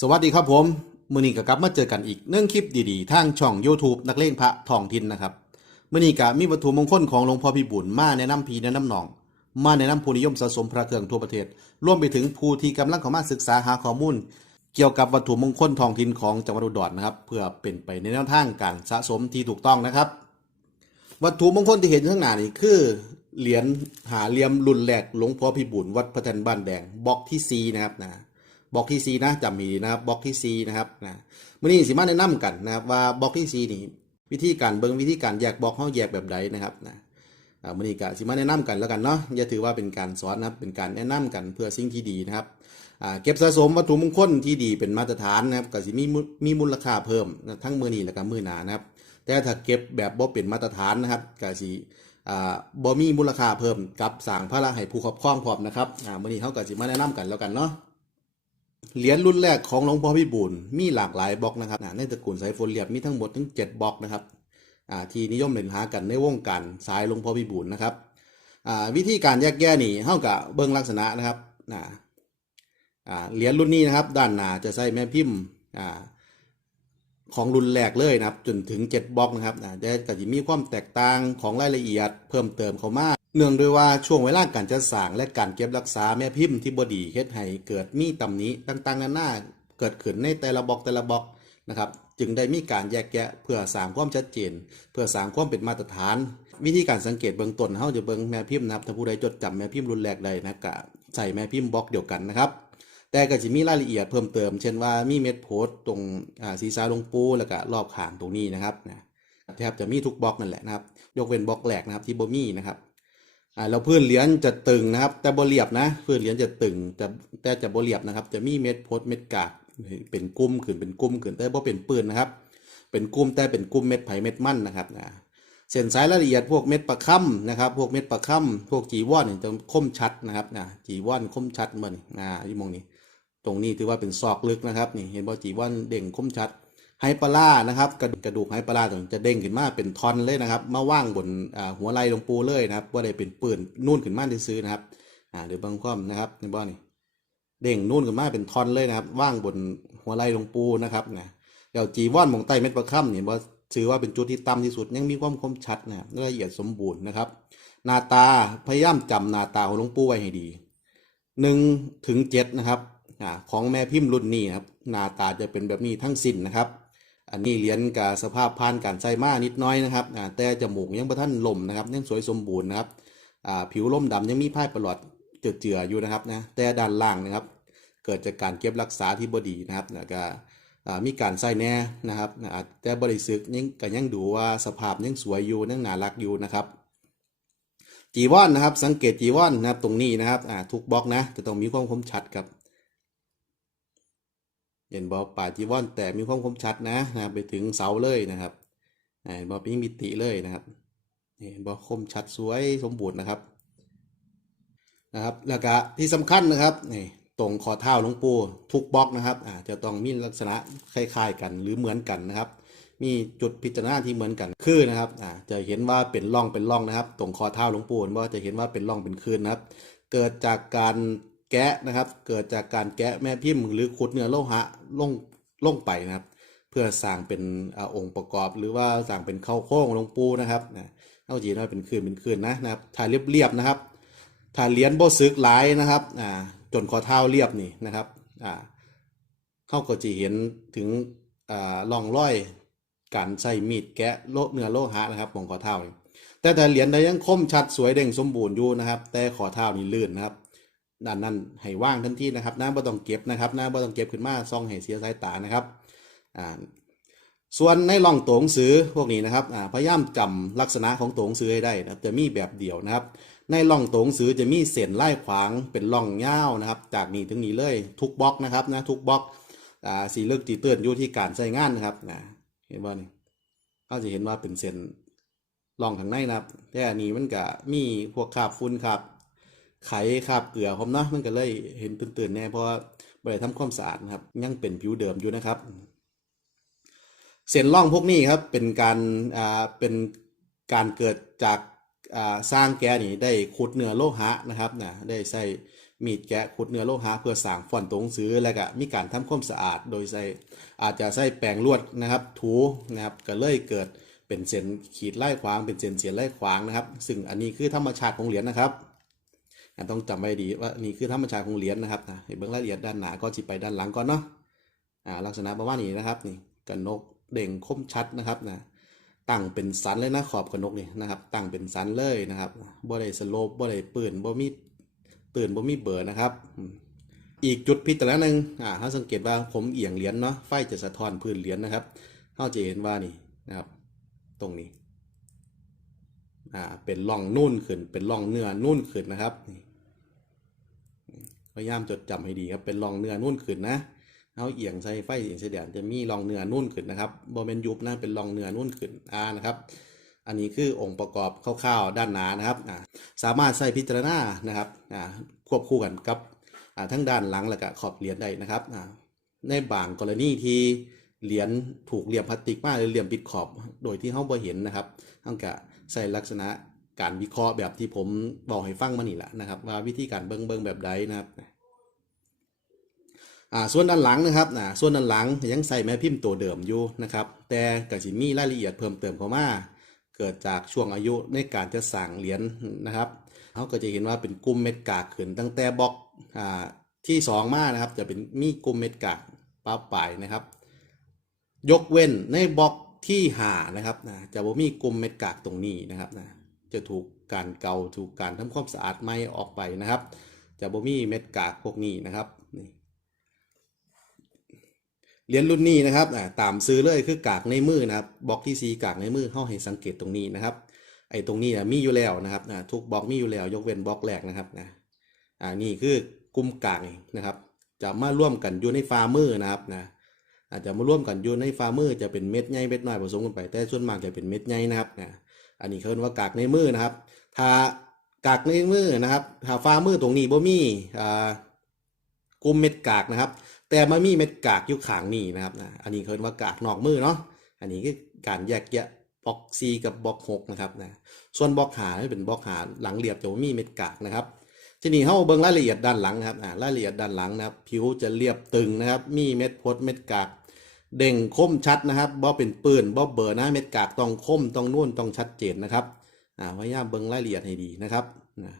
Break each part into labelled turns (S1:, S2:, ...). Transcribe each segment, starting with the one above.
S1: สวัสดีครับผมมือนี้ก็กลับมาเจอกันอีกเนื่องคลิปดีๆ ทางช่อง YouTube นักเลงพระทองทินนะครับมือนี้ก็มีวัตถุมงคลของหลวงพ่อพิบูลมาแนะนำพีแนะนำหนอง มาแนะนำผู้นิยมสะสมพระเครื่องทั่วประเทศรวมไปถึงผู้ที่กำลังเข้ามาศึกษาหาข้อมูล เกี่ยวกับวัตถุมงคลทองทินของจังหวัดอุดรนะครับ เพื่อเป็นไปในแนวทางการสะสมที่ถูกต้องนะครับ วัตถุมงคลที่เห็นข้างหน้านี่คือเหรียญหาเหลี่ยมรุ่นแรกหลวงพ่อพิบูลวัดพระทันบ้านแดงบล็อกที่ซีนะครับนะ บล็อกที่ซีนะจำมีดีนะครับบล็อกที่ซีนะครับนะมื่อนี้สิมาแนะนำกันนะครับว่าบล็อกที่ซีนี่วิธีการเบิ่งวิธีการแยกบล็อกเฮาแยกแบบใดนะครับนะมื่อนี้ก็สิมาแนะนำกันแล้วกันเนาะอย่าถือว่าเป็นการสอนนะครับเป็นการแนะนำกันเพื่อสิ่งที่ดีนะครับเก็บสะสมวัตถุมงคลที่ดีเป็นมาตรฐานนะครับก็สิมีมีมูลค่าเพิ่มนะทั้งมือนี้และก็มือหน้านะครับ แต่ถ้าเก็บแบบบ่เป็นมาตรฐานนะครับก็สิบ่มีมูลค่าเพิ่มกับสร้างภาระให้ผู้ครอบครองพร้อมนะครับอ่ามื้อนี้เฮาก็สิมาแนะนำกันแล้วกันเนาะ เหรียญรุ่นแรกของหลวงพ่อพิบูลมีหลากหลายบล็อกนะครับในตระกูลสายฝนเหลียบมีทั้งหมดถึง7บล็อกนะครับที่นิยมเล่นหากันในวงการสายหลวงพ่อพิบูลนะครับวิธีการแยกแยะนี่เฮาก็เบิ่งลักษณะนะครับเหรียญรุ่นนี้นะครับ ด้านหน้าจะใส่แม่พิมพ์ของรุ่นแรกเลยนะครับ จนถึง 7บล็อกนะครับแต่ก็จะมีความแตกต่างของรายละเอียดเพิ่มเติมเข้ามา เนื่องด้วยว่าช่วงเวลาการจัดสร้างและการเก็บรักษาแม่พิมพ์ที่บดีเฮ็ดให้เกิดมีตำหนี้ต่างๆนานาเกิดขึ้นในแต่ละบล็อกแต่ละบล็อกนะครับจึงได้มีการแยกแยะเพื่อสร้างความชัดเจน เพื่อสร้างความเป็นมาตรฐาน วิธีการสังเกตเบื้องต้นเฮาจะเบิ่งแม่พิมพ์นะครับถ้าผู้ใดจดจำแม่พิมพ์รุ่นแรกได้นะก็ใส่แม่พิมพ์บล็อกเดียวกันนะครับแต่ก็จะมีรายละเอียดเพิ่มเติม เช่นว่ามีเม็ดโพสต์ตรงอ่าศีรษะลงปูแล้วก็รอบขางตรงนี้นะครับนะแทบจะมีทุกบล็อกนั่นแหละนะครับยกเว้นบล็อกแรกนะครับที่บ่มีนะครับ อ่าแล้วพื้นเหรียญจะตึงนะครับ แต่บ่เรียบนะพื้นเหรียญจะตึงแต่แต่จะบ่เรียบนะครับ จะมีเม็ดโพสต์เม็ดกากเป็นกุ้มขึ้นเป็นกุ้มขึ้นแต่บ่เป็นปืนนะครับ เป็นกุ้มแต่เป็นกุ้มเม็ดไผ่เม็ดมันนะครับนะเส้นสายละเอียดพวกเม็ดประค่ำนะครับ พวกเม็ดประค่ำพวกจีวอนจะคมชัดนะครับนะจีวอนคมชัดเหมือนอ่าที่มองนี้ ตรงนี้ถือว่าเป็นซอกลึกนะครับนี่เห็นบอจีว่าเด่งคมชัด ไฮปลานะครับกระดูกกระดูกไฮปลาร่าตรงจะเด้งขึ้นมาเป็นทอนเลยนะครับ มาว่างบนหัวไหล่ลงปูเลยนะครับว่าได้เป็นปืนนู่นขึ้นมาที่ซื้อนะครับอ่าหรือบางความนะครับในบ่อนี่เด้งนู่นขึ้นมาเป็นทอนเลยนะครับ ว่างบนหัวไหล่ลงปูนะครับนะเดี๋ยวจีว่อนมองใต้เม็ดประค่ำเนี่ยว่าถือว่าเป็นจุดที่ต่ำที่สุดยังมีความคมชัดนะละเอียดสมบูรณ์นะครับ หน้าตาพยายามจำหน้าตาของหลวงปู่ไว้ให้ดีหนึ่งถึงเจ็ดนะครับของแม่พิมพ์รุ่นนี้นะครับหน้าตาจะเป็นแบบนี้ทั้งสิ้นนะครับ อันนี้เหรียญกับสภาพผ่านการใส่มานิดน้อยนะครับแต่จมูกยังประท่านลมนะครับยังสวยสมบูรณ์นะครับผิวล่มดำยังมีผ้าประหลอดเจือๆอยู่นะครับนะแต่ด้านล่างนะครับ เกิดจากการเก็บรักษาที่บดีนะครับแล้วก็มีการใส่แน่นะครับแต่บริสุทธิ์ยังก็ยังดูว่าสภาพยังสวยอยู่ยังน่ารักอยู่นะครับจีวอนนะครับ สังเกตจีวอนนะครับตรงนี้นะครับทุกบล็อกนะจะต้องมีความคมชัดครับ เห็นบอป่าจีวอนแต่มีความคมชัดนะนะไปถึงเสาเลยนะครับอ่าเห็นบอมีมิติเลยนะครับเห็นบอคมชัดสวยสมบูรณ์นะครับนะครับแล้วก็ที่สำคัญนะครับนี่ตรงคอเท้าหลวงปู่ทุกบล็อกนะครับอ่าจะต้องมีลักษณะคล้าย ๆ กันหรือเหมือนกันนะครับ มีจุดพิจารณาที่เหมือนกันคือนะครับอ่าจะเห็นว่าเป็นร่องเป็นร่องนะครับ ตรงคอเท้าหลวงปู่ว่าจะเห็นว่าเป็นร่องเป็นคืนนะครับ เกิดจากการ แกะนะครับ เกิดจากการแกะแม่พิมพ์หรือขุดเนื้อโลหะลงลงไปนะครับ เพื่อสร้างเป็นอองค์ประกอบ หรือว่าสร้างเป็นเข้าโค้งลงปูนะครับนะเอาจีนะเป็นคืนเป็นคืนนะนะครับถ่ายเรียบๆนะครับถ่ายเหรียญโบซึกหลายนะครับอ่าจนข้อเท้าเรียบนี่นะครับอ่าเข้าก็จะเห็นถึงอ่าร่องร้อยการใช้มีดแกะโลเนื้อโลหะนะครับของข้อเท้านี่แต่แต่เหรียญใดยังคมชัดสวยเด่งสมบูรณ์อยู่นะครับ แต่ขอเท้านี่ลื่นนะครับ ด้านนั้นให้ว่างทันทีนะครับน้าบ่ต้องเก็บนะครับน้าบ่ต้องเก็บขึ้นมาซองให้เสียสายตานะครับอ่าส่วนในร่องตัวหนังสือพวกนี้นะครับอ่าพยายามจำลักษณะของตัวหนังสือให้ได้นะจะมีแบบเดียวนะครับ ในร่องตัวหนังสือจะมีเส้นไล่ขวางเป็นร่องยาวนะครับ จากนี้ถึงนี้เลยทุกบล็อกนะครับนะทุกบล็อกอ่าสีเลือกจีเตือนอยู่ที่การใช้งานนะครับนะเห็นว่านี่เขาจะเห็นว่าเป็นเส้นร่องข้างในนะครับแต่อันนี้มันก็มีพวกคราบฝุ่นคราบ ไขคราบเกลือผมเนาะมันก็เลยเห็นตื่นๆแน่เพราะว่าบริทำความสะอาดนะครับยังเป็นผิวเดิมอยู่นะครับ เส้นร่องพวกนี้ครับเป็นการอ่าเป็นการเกิดจากอ่าสร้างแกนี่ได้ขุดเนื้อโลหะนะครับนะได้ใส่มีดแกะขุดเนื้อโลหะเพื่อสางฟอนต์ตัวหนังสือแล้วก็มีการทำความสะอาดโดยใช้อาจจะใช้แปรงลวดนะครับ ถูนะครับก็เลยเกิดเป็นเส้นขีดไล่ขวางเป็นเส้นเสียนไล่ขวางนะครับ ซึ่งอันนี้คือธรรมชาติของเหรียญนะครับ ต้องจำไว้ดีว่านี่คือธรรมชาติของเหรียญนะครับนะให้เบื้องรายละเอียดด้านหน้าก็จิไปด้านหลังก่อนเนาะอ่าลักษณะประมาณนี้นะครับนี่กันนกเด่งคมชัดนะครับนะตั้งเป็นสันเลยนะขอบกระนกนี่นะครับ ตั้งเป็นสันเลยนะครับบ่ได้สโลปบ่ได้ปืนบ่มีตื่นบ่มีเบอร์นะครับ อีกจุดพิจารณาหนึ่งอ่าเขาสังเกตว่าผมเอียงเหรียญเนาะไฟจะสะท้อนพื้นเหรียญนะครับเขาจะเห็นว่านี่นะครับ ตรงนี้ อ่าเป็นร่องนุ่นขึ้น เป็นร่องเนื้อนุ่นขึ้นนะครับพยายามจดจำให้ดีครับเป็นร่องเนื้อนุ่นขึ้นนะเอาเอียงใส่ไฟเอียงใส่แดนจะมีรองเนื้อนุ่นขึ้นนะครับโบเมนยุบนะเป็นรองเนื้อนุ่นขึ้นอ่านะครับ อันนี้คือองค์ประกอบคร่าวๆด้านหน้านะครับอ่าสามารถใส่พิจารณานะครับอ่าควบคู่กันกับอ่าทั้งด้านหลังและก็ขอบเหรียญได้นะครับอ่าในบางกรณีที่เหรียญถูกเหลี่ยมพลาสติกมากหรือเหลี่ยมปิดขอบ โดยที่เขาบ่เห็นนะครับต้งกะ ใส่ลักษณะการวิเคราะห์แบบที่ผมบอกให้ฟังมานี่แหละนะครับ ว่าวิธีการเบิงเบิงแบบใดนะครับอ่าส่วนด้านหลังนะครับอ่าส่วนด้านหลังยังใส่แม่พิมพ์ตัวเดิมอยู่นะครับ แต่ก็สิมีรายละเอียดเพิ่มเติมเข้ามาเกิดจากช่วงอายุในการจะสั่งเหรียญนะครับเขาก็จะเห็นว่าเป็นกลุ่มเม็ดกากขึ้นตั้งแต่บล็อกอ่าที่สองมานะครับจะเป็นมีกลุ่มเม็ดกากป้าปลายนะครับ ยกเว้นในบล็อก ที่หานะครับนะจะบ่มีกลุ่มเม็ดกากตรงนี้นะครับนะจะถูกการเกาถูกการทำความสะอาดไม่ออกไปนะครับ จะบ่มีเม็ดกากพวกนี้นะครับนี่เหรียญรุ่นนี้นะครับอ่าตามซื้อเลยคือกากในมือนะครับบล็อกที่สีกากในมือเข้าให้สังเกตตรงนี้นะครับไอ้ตรงนี้นะมีอยู่แล้วนะครับอ่าทุกบล็อกมีอยู่แล้ว ยกเว้นบล็อกแรกนะครับนะอ่านี่คือกลุ่มกากนะครับ จะมาร่วมกันอยู่ในฟาร์มมือนะครับนะ อาจจะมาร่วมกันอยู่ในฟาร์มมือจะเป็นเม็ดใหญ่เม็ดน้อยผสมกันไป แต่ส่วนมากจะเป็นเม็ดใหญ่นะครับนะอันนี้เขาเรียกว่ากากในมือนะครับ ถ้ากากในมือนะครับถ้าฟาร์มมือตรงนี้บ่มีอ่ากลุ่มเม็ดกากนะครับ แต่มันมีเม็ดกากอยู่ข้างนี่นะครับนะอันนี้เขาเรียกว่ากากนอกมือเนาะอันนี้คือการแยกแยะบล็อก C กับบล็อก6นะครับนะส่วนบล็อกหานี่เป็นบล็อกหาหลังเรียบจะบ่มีเม็ดกากนะครับทีนี้เฮาเบิ่งรายละเอียดด้านหลังนะครับอ่ารายละเอียดด้านหลังนะครับ ผิวจะเรียบตึงนะครับ มีเม็ดพดเม็ดกาก เด่งคมชัดนะครับบ่เป็นปืนบ่เบอร์นะเม็ดกากต้องคมต้องนุ่นต้องชัดเจนนะครับอ่าพยายามเบิ่งรายละเอียดให้ดีนะครับนะ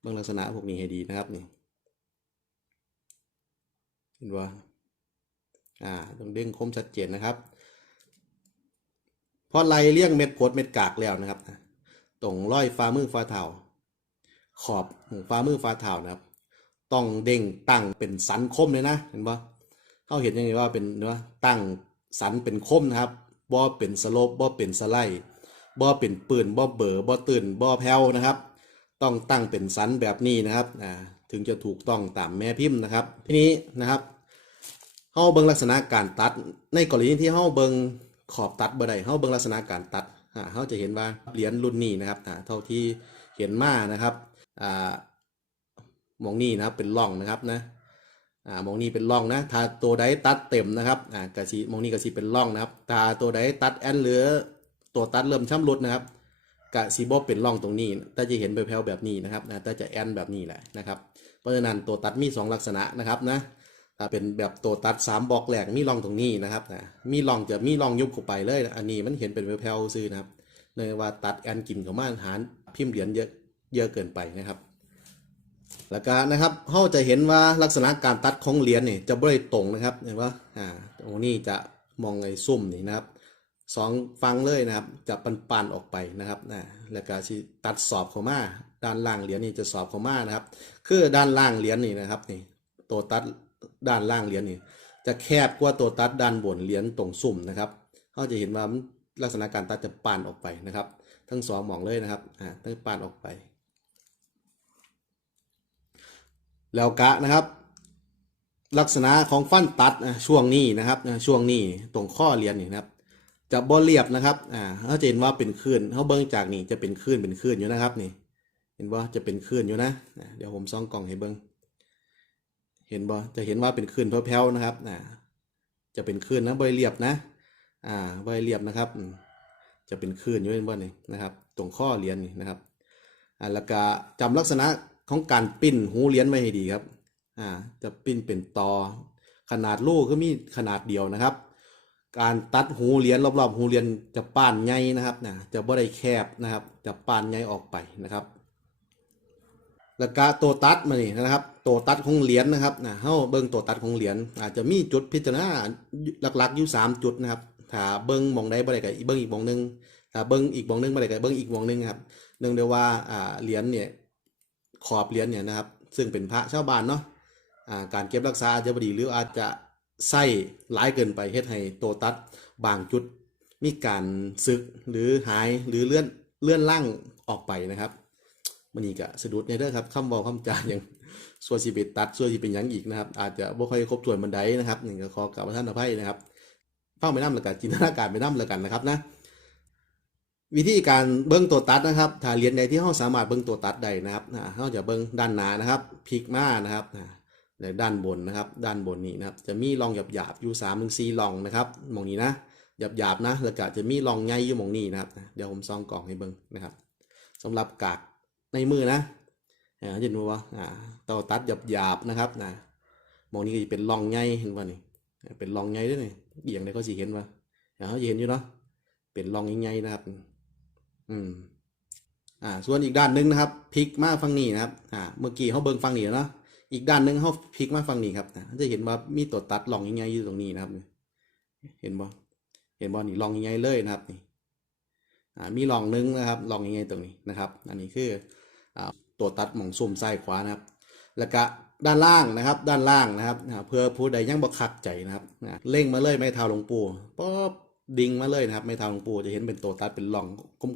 S1: เบิ่งลักษณะพวกนี้ให้ดีนะครับนี่เห็นว่าอ่าต้องเด้งคมชัดเจนนะครับพอไล่เลี่ยงเม็ดพดเม็ดกากแล้วนะครับตรงร้อยฟ้ามือฟ้าเท้าขอบฟ้ามือฟ้าเท้านะครับ ต้องเด้งตั้งเป็นสันคมเลยนะเห็นปะ เขาเห็นยังไงว่าเป็นเนาะตั้งสันเป็นคมนะครับบ่เป็นสโลปบ่เป็นสไลด์บ่เป็นปืนบ่เบอร์บ่ตื่นบ่แผ่วนะครับ ต้องตั้งเป็นสันแบบนี้นะครับอ่าถึงจะถูกต้องตามแม่พิมพ์นะครับ ทีนี้นะครับเฮาเบิ่งลักษณะการตัด ในกรณีที่เฮาเบิ่งขอบตัดบ่ได้เฮาเบิ่งลักษณะการตัดอ่าเฮาจะเห็นว่าเหรียญรุ่นนี้นะครับอ่าเท่าที่เห็นมานะครับอ่ามองนี่นะครับเป็นร่องนะครับนะ อ่ามองนี่เป็นร่องนะถ้าตัวใดตัดเต็มนะครับอ่ากะสิมองนี่กะสิเป็นร่องนะครับถ้าตัวใดตัดแอนเหลือตัวตัดเริ่มช้ำรุดนะครับกะซีบเป็นร่องตรงนี้แต่จะเห็นแผ่วๆแบบนี้นะครับนะแต่จะแอนแบบนี้แหละนะครับ เพราะฉะนั้นตัวตัดมี 2 ลักษณะนะครับนะถ้าเป็นแบบตัวตัด 3 บอกแหลกมีร่องตรงนี้นะครับนะมีร่องจะมีร่องยุบเข้าไปเลย อันนี้มันเห็นเป็นแผ่วๆซื่อนะครับเนื่องว่าตัดแอนกินเข้ามาหารพิมพ์เหรียญเยอะเยอะเกินไปนะครับ แล้วก็นะครับเราจะเห็นว่าลักษณะการตัดของเหรียญนี่จะไม่ได้ตรงนะครับเห็นว่าอ่าตรงนี้จะมองไอ้ซุ่มนี่นะครับสองฟังเลยนะครับจะปันปันๆออกไปนะครับนะแล้วก็สิตัดสอบเข้ามาด้านล่างเหรียญนี่จะสอบเข้ามานะครับ คือด้านล่างเหรียญนี่นะครับนี่ตัวตัดด้านล่างเหรียญนี่จะแคบกว่าตัวตัดด้านบนเหรียญตรงสุ่มนะครับเขาจะเห็นว่าลักษณะการตัดจะปานออกไปนะครับ ทั้งสองมองเลยนะครับอ่าทั้งปานออกไป แล้วกะนะครับ ลักษณะของฟันตัดช่วงนี้นะครับช่วงนี้ตรงข้อเรียญนี่นะครับ จะบ่เรียบนะครับอ่าเขาจะเห็นว่าเป็นคลื่นเขาเบิ่งจากนี่จะเป็นคลื่นเป็นคลื่นอยู่นะครับนี่ เห็นว่าจะเป็นคลื่นอยู่นะเดี๋ยวผมซ่องกล่องให้เบิ่งเห็นบ่จะเห็นว่าเป็นคลื่นแผ่วๆนะครับอ่าจะเป็นคลื่นนะบ่เรียบนะ อ่าบ่เรียบนะครับ จะเป็นคลื่นอยู่เห็นบ่นี่นะครับ ตรงข้อเรียญนี่นะครับอ่าแล้วก็จำลักษณะ ของการปิ้นหูเหรียญไว้ให้ดีครับ อ่า จะปิ้นเป็นตอ ขนาดลูกก็มีขนาดเดียวนะครับ การตัดหูเหรียญรอบๆหูเหรียญจะป้านใหญ่นะครับนะจะบ่ได้แคบนะครับ จะป้านใหญ่ออกไปนะครับ แล้วก็ตัวตัดมานี่นะครับ ตัวตัดของเหรียญนะครับนะเฮ้าเบิ่งตัวตัดของเหรียญอาจจะมีจุดพิจารณาหลักๆอยู่สามจุดนะครับ ถ้าเบิ่งมองใดบ่ได้ก็อีกเบิ่งอีกมองหนึงถ้าเบิ่งอีกมองหนึงบ่ได้ก็เบิ่งอีกมองหนึงครับเนื่องด้วยว่าอ่าเหรียญเนี่ย ขอบเหรียญเนี่ยนะครับ ซึ่งเป็นพระชาวบ้านเนาะอ่าการเก็บรักษาอาจจะบดีหรืออาจจะใส่หลายเกินไปเฮ็ดให้โตตัดบางจุดมีการสึกหรือหายหรือเลื่อนเลื่อนล่างออกไปนะครับมันนี่ก็สะดุดในเด้อครับคำบอกคำจาอย่างส่วนสิเป็นตัดส่วนสิเป็นยังอีกนะครับ อาจจะบ่ค่อยครบถ้วนบันไดนะครับหนี่ก็ขอกล่าท่านอภัยนะครับฟังไปน้ำแล้วกันจินตนาการไปน้ำแล้วกันนะครับนะ วิธีการเบิ้งตัวตัดนะครับ ถ้าเรียนใดที่เราสามารถเบิ้งตัวตัดได้นะครับนะเราจะเบิ้งด้านหนานะครับพลิกมานะครับนะในด้านบนนะครับ ด้านบนนี้นะครับ จะมีรองหยาบๆอยู่สามถึงสี่รองนะครับมองนี้นะหยาบๆนะแล้วก็จะมีรองใหญ่อยู่มองนี้นะครับ เดี๋ยวผมซองกล่องให้เบิ้งนะครับสำหรับกากในมือนะเห็นบ่ว่าอ่าเตาตัดหยาบๆนะครับนะมองนี้ก็จะเป็นร่องใหญ่เห็นป่ะนี่เป็นร่องใหญ่ด้วยนี่เอียงได้ก็สิเห็นว่าเขาเห็นอยู่เนาะเป็นร่องใหญ่ๆนะครับ อืม อ่า ส่วนอีกด้านหนึงนะครับพลิกมาฝั่งนี้นะครับ อ่า เมื่อกี้เขาเบิ่งฝั่งนี้แล้วเนาะอีกด้านหนึงเขาพลิกมาฝั่งนี้ครับจะเห็นว่ามีตัวตัดร่องใหญ่ๆอยู่ตรงนี้นะครับ เห็นบ่เห็นบ่นี่ร่องใหญ่ๆเลยนะครับนี่อ่ามีรองนึงนะครับรองยังไงตรงนี้นะครับ อันนี้คืออ่าตัวตัดหมองซุ่มซ้ายขวานะครับ แล้วก็ด้านล่างนะครับ ด้านล่างนะครับเพื่อผู้ใดยังบ่คักใจนะครับเล่งมาเลยไม่เท้าหลวงปู่ป๊อบ ดิ่งมาเลยนะครับ ไม่เท้าหลวงปู่จะเห็นเป็นตัวตัดเป็นร่อง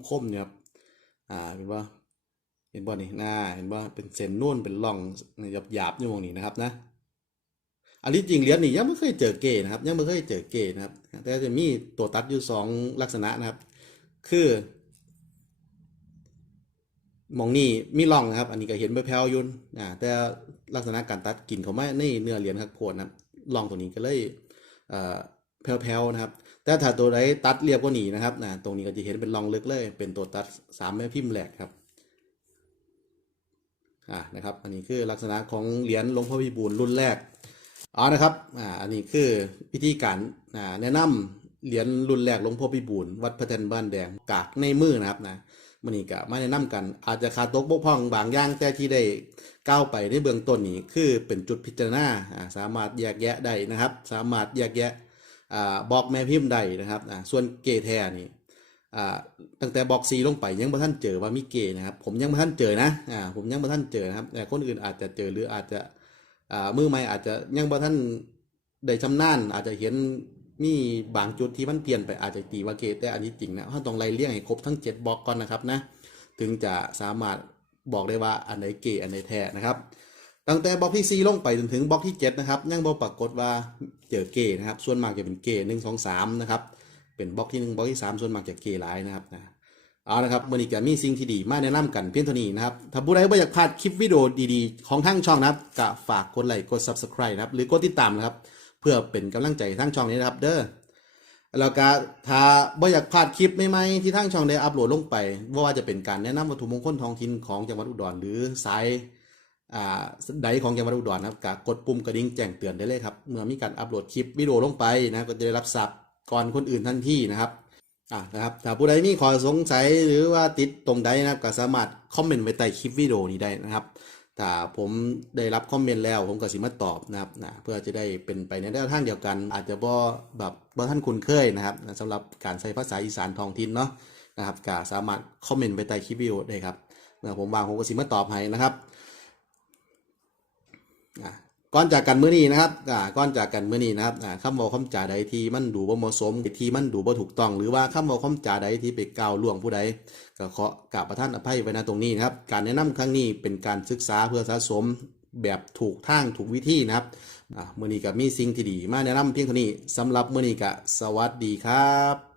S1: คมๆเนี่ยครับอ่าเห็นว่าเห็นบ่นี่หน้าเห็นว่าเป็นเส้นนุ่นเป็นร่องหยาบๆอยู่ตรงนี้นะครับนะอันนี้จริงเหรียญนี่ยังไม่เคยเจอเกย์นะครับ ยังไม่เคยเจอเกย์นะครับ แต่จะมีตัวตัดอยู่สองลักษณะนะครับ คือมองนี่มีร่องนะครับ อันนี้ก็เห็นแผ่วยุ่นอ่าแต่ลักษณะการตัดกลิ่นเขาไม่ในเนื้อเหรียญครับโพดนะครับร่องตัวนี้ก็เลยเอ่อแผ่วๆนะครับ แต่ถ้าตัวใดตัดเรียบกว่านี้นะครับนะตรงนี้ก็จะเห็นเป็นรองลึกเลย เป็นตัวตัดสามแม่พิมพ์แหลกครับอ่านะครับ อันนี้คือลักษณะของเหรียญหลวงพ่อพิบูลรุ่นแรกอ๋อนะครับอ่าอันนี้คือวิธีการอ่าแนะนำเหรียญรุ่นแรกหลวงพ่อพิบูลวัดพระจันบ้านแดงกากในมือนะครับนะมันนี่ก็มาแนะนำกัน อาจจะขาดตกบกพร่องบางอย่างแต่ที่ได้ก้าวไปในเบื้องต้นนี้คือเป็นจุดพิจารณาสามารถแยกแยะได้นะครับ สามารถแยกแยะ บอกแม่พิมพ์ได้นะครับส่วนเกแท้นี่ตั้งแต่บอกซีลงไปยังบ่ท่านเจอว่ามีเกนะครับผมยังบ่ท่านเจอนะผมยังบ่ท่านเจอนะครับแต่คนอื่นอาจจะเจอหรืออาจจะมือใหม่อาจจะยังบ่ท่านได้ชำนาญอาจจะเห็นมีบางจุดที่มันเปลี่ยนไปอาจจะตีว่าเกแต่อันนี้จริงนะเรานต้องไล่เลี่ยงให้ครบทั้ง 7บล็อกก่อนนะครับนะถึงจะสามารถบอกได้ว่าอันไหนเกอันไหนแท้นะครับตั้งแต่บล็อกที่ 4 ลงไปจนถึงบล็อกที่ 7 นะครับ ยังบ่ปรากฏว่า เจอเกนะครับ ส่วนมากจะเป็นเกหนึ่งสองสามนะครับ เป็นบล็อกที่หนึ่งบล็อกที่สามส่วนมากจะเกหลายนะครับนะเอาละครับมื่อนี้ก็มีสิ่งที่ดีมาแนะนำกันเพียงเท่านี้นะครับ ถ้าผู้ใดไม่อยากพลาดคลิปวิดีโอดีๆ ของทั้งช่องนะครับก็ฝากกดไลค์กด subscribe นะครับ หรือกดติดตามนะครับ เพื่อเป็นกำลังใจทั้งช่องนี้นะครับ เด้อแล้วก็ถ้าบ่อยากพลาดคลิปใหม่ๆที่ทางช่องได้อัปโหลดลงไปว่าจะเป็นการแนะนำวัตถุมงคลท้องถิ่นของจังหวัดอุดรหรือสาย ใดของจังหวัดอุดรนะครับกดปุ่มกระดิ่งแจ้งเตือนได้เลยครับเมื่อมีการอัปโหลดคลิปวิดีโอลงไปนะก็จะได้รับทราบก่อนคนอื่นทันทีนะครับอ่านะครับถ้าผู้ใดมีข้อสงสัยหรือว่าติดตรงใดนะครับก็สามารถคอมเมนต์ไว้ใต้คลิปวิดีโอนี้ได้นะครับถ้าผมได้รับคอมเมนต์แล้วผมก็สิมาตอบนะครับนะเพื่อจะได้เป็นไปในแนวทางเดียวกัน อาจจะบ่แบบบ่ท่านคุ้นเคยนะครับนะสำหรับการใช้ภาษาอีสานท้องถิ่นเนาะนะครับก็สามารถคอมเมนต์ไปใต้คลิปวิดีโอได้ครับเมื่อผมวางผมก็สิมาตอบให้นะครับ ก่อนจากกันมื้อนี้นะครับอ่าก่อนจากกันมื้อนี้นะครับอ่าคำว้าคำจาใดที่มันดูบ่เหมาะสมที่มันดูบ่ถูกต้อง หรือว่าคำว้าคำจาใดที่ไปกล่าวล่วงผู้ใดก็ขอกราบประท่านอภัยไว้ณตรงนี้นะครับ การแนะนำครั้งนี้เป็นการศึกษาเพื่อสะสมแบบถูกทางถูกวิธีนะครับอ่ามื่อนี้ก็มีสิ่งที่ดี มาแนะนำเพียงเท่านี้สำหรับมื่อนี้ก็สวัสดีครับ